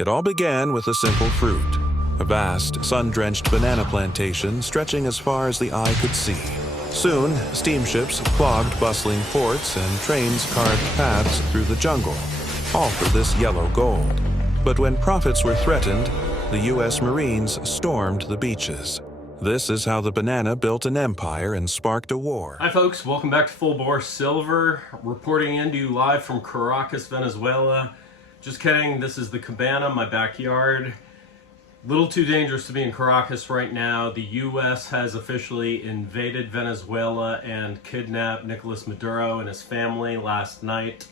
It all began with a simple fruit, a vast, sun-drenched banana plantation stretching as far as the eye could see. Soon, steamships clogged bustling ports and trains carved paths through the jungle, all for this yellow gold. But when profits were threatened, the U.S. Marines stormed the beaches. This is how the banana built an empire and sparked a war. Hi folks, welcome back to fullboresilver, reporting into you live from Caracas, Venezuela. Just kidding, this is the cabana, my backyard. Little too dangerous to be in Caracas right now. The U.S. has officially invaded Venezuela and kidnapped Nicolas Maduro and his family last night.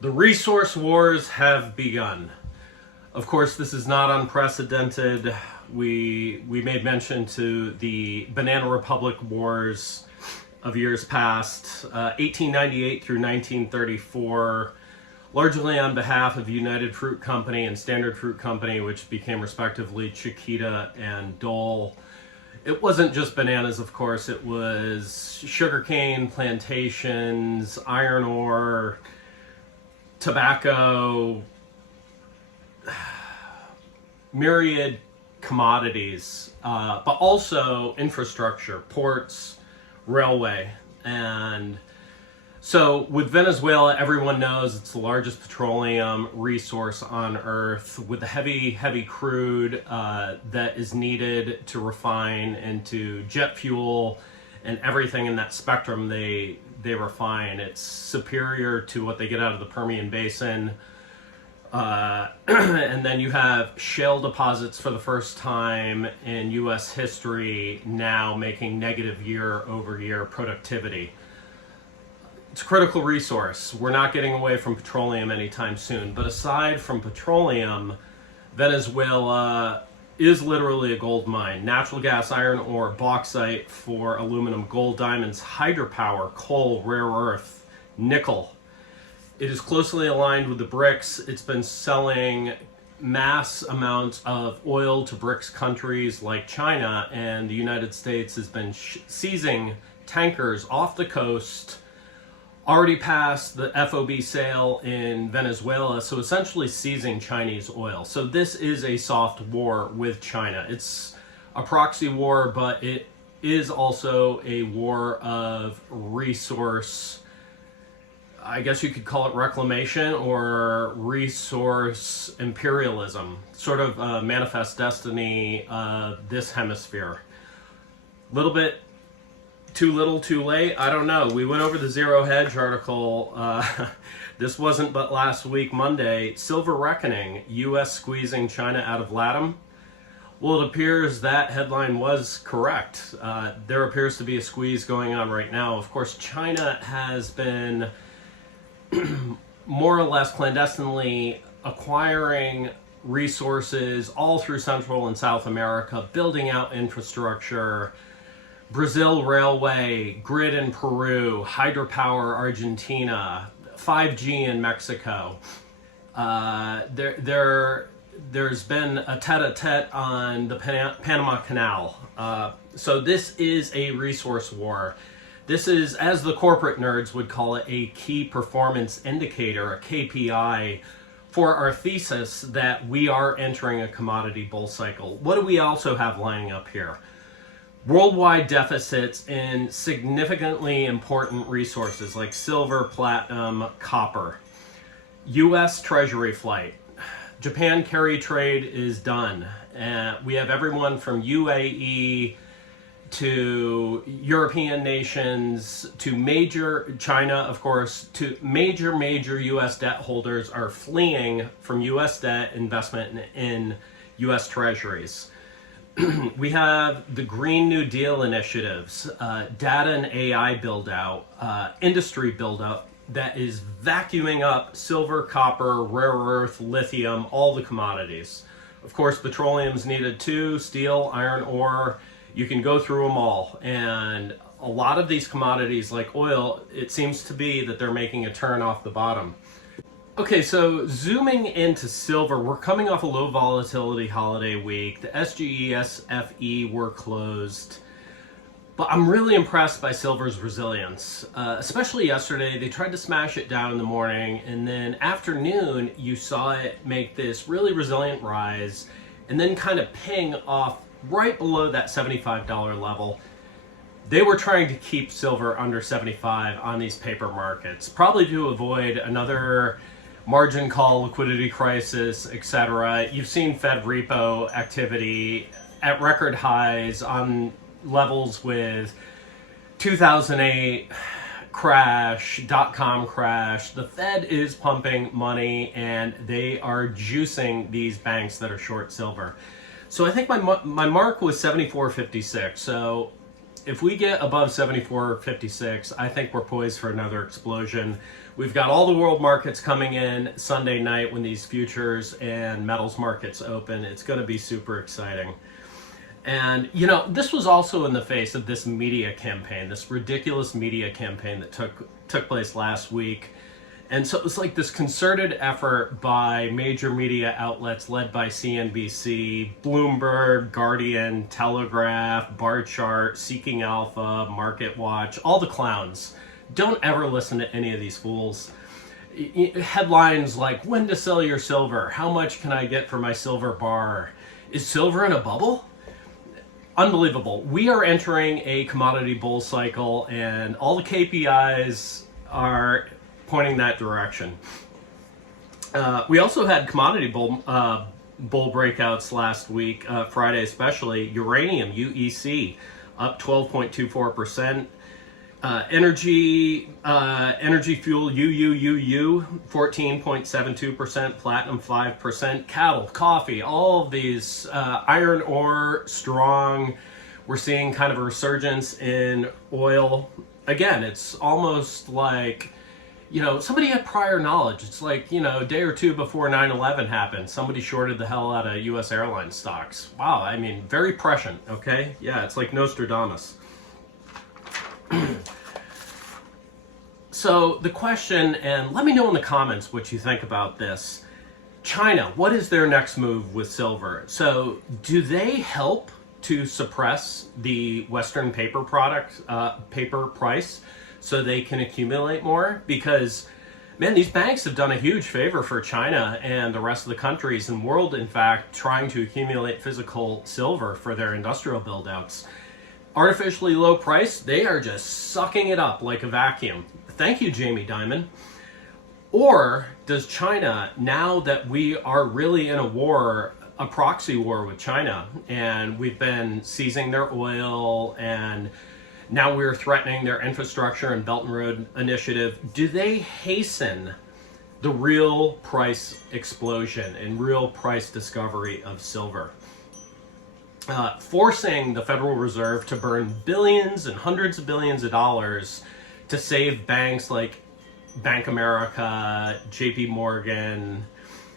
The resource wars have begun. Of course, this is not unprecedented. We made mention to the Banana Republic Wars of years past, 1898 through 1934, largely on behalf of United Fruit Company and Standard Fruit Company, which became respectively Chiquita and Dole. It wasn't just bananas, of course, it was sugarcane plantations, iron ore, tobacco, myriad commodities, but also infrastructure, ports, railway. And so with Venezuela, everyone knows it's the largest petroleum resource on earth, with the heavy crude that is needed to refine into jet fuel and everything in that spectrum they refine. It's superior to what they get out of the Permian Basin. And then you have shale deposits for the first time in U.S. history now making negative year-over-year productivity. It's a critical resource. We're not getting away from petroleum anytime soon. But aside from petroleum, Venezuela is literally a gold mine. Natural gas, iron ore, bauxite for aluminum, gold, diamonds, hydropower, coal, rare earth, nickel. It is closely aligned with the BRICS. It's been selling mass amounts of oil to BRICS countries like China, and the United States has been seizing tankers off the coast, already past the FOB sale in Venezuela, so essentially seizing Chinese oil. So this is a soft war with China. It's a proxy war, but it is also a war of resource, I guess you could call it reclamation or resource imperialism, sort of a manifest destiny of this hemisphere. A little bit too little, too late, I don't know. We went over the Zero Hedge article. This wasn't but last week, Monday. Silver Reckoning, U.S. squeezing China out of LATAM. Well, it appears that headline was correct. There appears to be a squeeze going on right now. Of course, China has been more or less clandestinely acquiring resources all through Central and South America, building out infrastructure, Brazil Railway, grid in Peru, hydropower Argentina, 5G in Mexico. There's been a tete-a-tete on the Panama Canal. So this is a resource war. This is, as the corporate nerds would call it, a key performance indicator, a KPI, for our thesis that we are entering a commodity bull cycle. What do we also have lining up here? Worldwide deficits in significantly important resources like silver, platinum, copper. U.S. Treasury flight. Japan carry trade is done. We have everyone from UAE to European nations, to major China, of course, to major U.S. debt holders are fleeing from U.S. debt investment in U.S. treasuries. We have the Green New Deal initiatives, data and AI build out, industry build up that is vacuuming up silver, copper, rare earth, lithium, all the commodities. Of course, petroleum's needed too, steel, iron ore. You can go through them all, and a lot of these commodities like oil, it seems to be that they're making a turn off the bottom. Okay, so zooming into silver, we're coming off a low volatility holiday week. The SGE, SFE were closed. But I'm really impressed by silver's resilience, especially yesterday. They tried to smash it down in the morning, and then afternoon, you saw it make this really resilient rise, and then kind of ping off right below that $75 level. They were trying to keep silver under 75 on these paper markets, probably to avoid another margin call, liquidity crisis, etc. You've seen Fed repo activity at record highs on levels with 2008 crash, dot-com crash. The Fed is pumping money and they are juicing these banks that are short silver. So I think my mark was 74.56. So if we get above 74.56, I think we're poised for another explosion. We've got all the world markets coming in Sunday night when these futures and metals markets open. It's going to be super exciting. And, you know, this was also in the face of this media campaign, this ridiculous media campaign that took place last week. And so it was like this concerted effort by major media outlets led by CNBC, Bloomberg, Guardian, Telegraph, Barchart, Seeking Alpha, Market Watch, all the clowns. Don't ever listen to any of these fools. Headlines like, when to sell your silver? How much can I get for my silver bar? Is silver in a bubble? Unbelievable. We are entering a commodity bull cycle, and all the KPIs are pointing that direction. We also had commodity bull breakouts last week, Friday especially. Uranium, UEC, up 12.24%. Energy fuel, UUUU, 14.72%, platinum 5%, cattle, coffee, all of these, iron ore, strong. We're seeing kind of a resurgence in oil. Again, it's almost like, you know, somebody had prior knowledge. It's like, you know, a day or two before 9/11 happened, somebody shorted the hell out of U.S. airline stocks. Wow, I mean, very prescient, okay? Yeah, it's like Nostradamus. So the question, and let me know in the comments what you think about this. China, what is their next move with silver? So do they help to suppress the Western paper price so they can accumulate more? Because, man, these banks have done a huge favor for China and the rest of the countries in the world, in fact, trying to accumulate physical silver for their industrial build-outs. Artificially low price, they are just sucking it up like a vacuum. Thank you, Jamie Dimon. Or does China, now that we are really in a war, a proxy war with China, and we've been seizing their oil, and now we're threatening their infrastructure and Belt and Road Initiative, do they hasten the real price explosion and real price discovery of silver? Forcing the Federal Reserve to burn billions and hundreds of billions of dollars to save banks like Bank America, JP Morgan,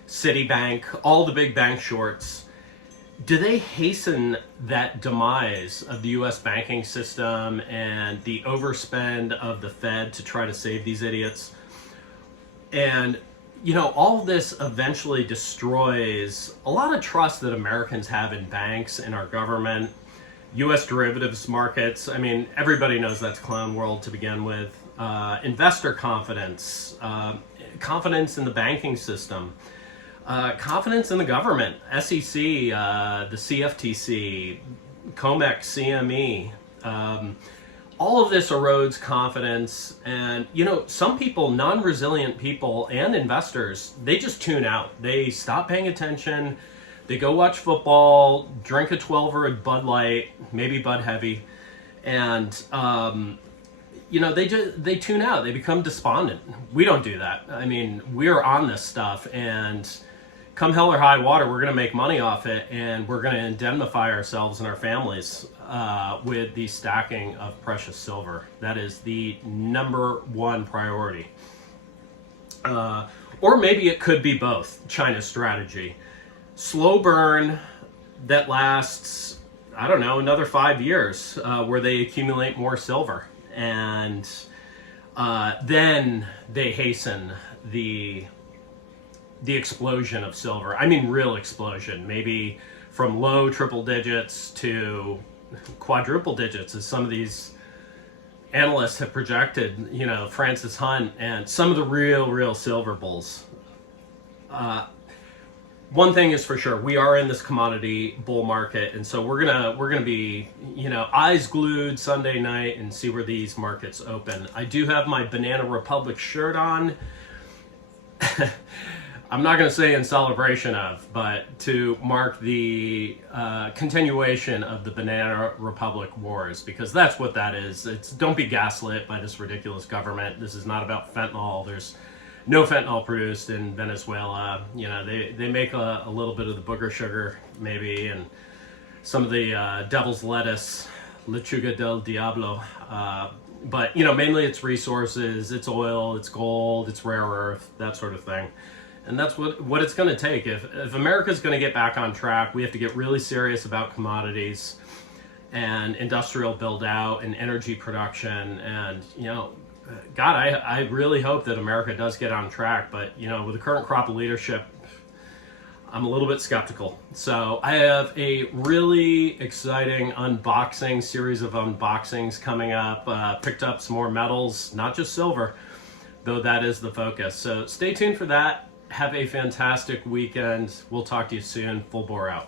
Citibank, all the big bank shorts. Do they hasten that demise of the U.S. banking system and the overspend of the Fed to try to save these idiots? And, you know, all of this eventually destroys a lot of trust that Americans have in banks, in our government, U.S. derivatives markets. I mean, everybody knows that's clown world to begin with. Investor confidence, confidence in the banking system, confidence in the government, SEC, the CFTC, COMEX, CME. All of this erodes confidence, and, you know, some people, non-resilient people and investors, they just tune out. They stop paying attention. They go watch football, drink a 12-er of Bud Light, maybe Bud Heavy, and you know, they tune out. They become despondent. We don't do that. I mean, we're on this stuff, and come hell or high water, we're going to make money off it, and we're going to indemnify ourselves and our families with the stacking of precious silver. That is the number one priority. Or maybe it could be both. China's strategy. Slow burn that lasts, I don't know, another 5 years, where they accumulate more silver. And then they hasten the explosion of silver. I mean, real explosion. Maybe from low triple digits to quadruple digits, as some of these analysts have projected, Francis Hunt and some of the real silver bulls. One thing is for sure, we are in this commodity bull market, and so we're gonna be, eyes glued Sunday night and see where these markets open. I do have my Banana Republic shirt on. I'm not going to say in celebration of, but to mark the continuation of the Banana Republic wars, because that's what that is. Don't be gaslit by this ridiculous government. This is not about fentanyl. There's no fentanyl produced in Venezuela. They make a little bit of the booger sugar, maybe, and some of the devil's lettuce, lechuga del diablo. But, mainly it's resources, it's oil, it's gold, it's rare earth, that sort of thing. And that's what it's going to take. If America's going to get back on track, we have to get really serious about commodities and industrial build out and energy production. And, God, I really hope that America does get on track. But, with the current crop of leadership, I'm a little bit skeptical. So I have a really exciting series of unboxings coming up. Picked up some more metals, not just silver, though that is the focus. So stay tuned for that. Have a fantastic weekend. We'll talk to you soon. Full bore out.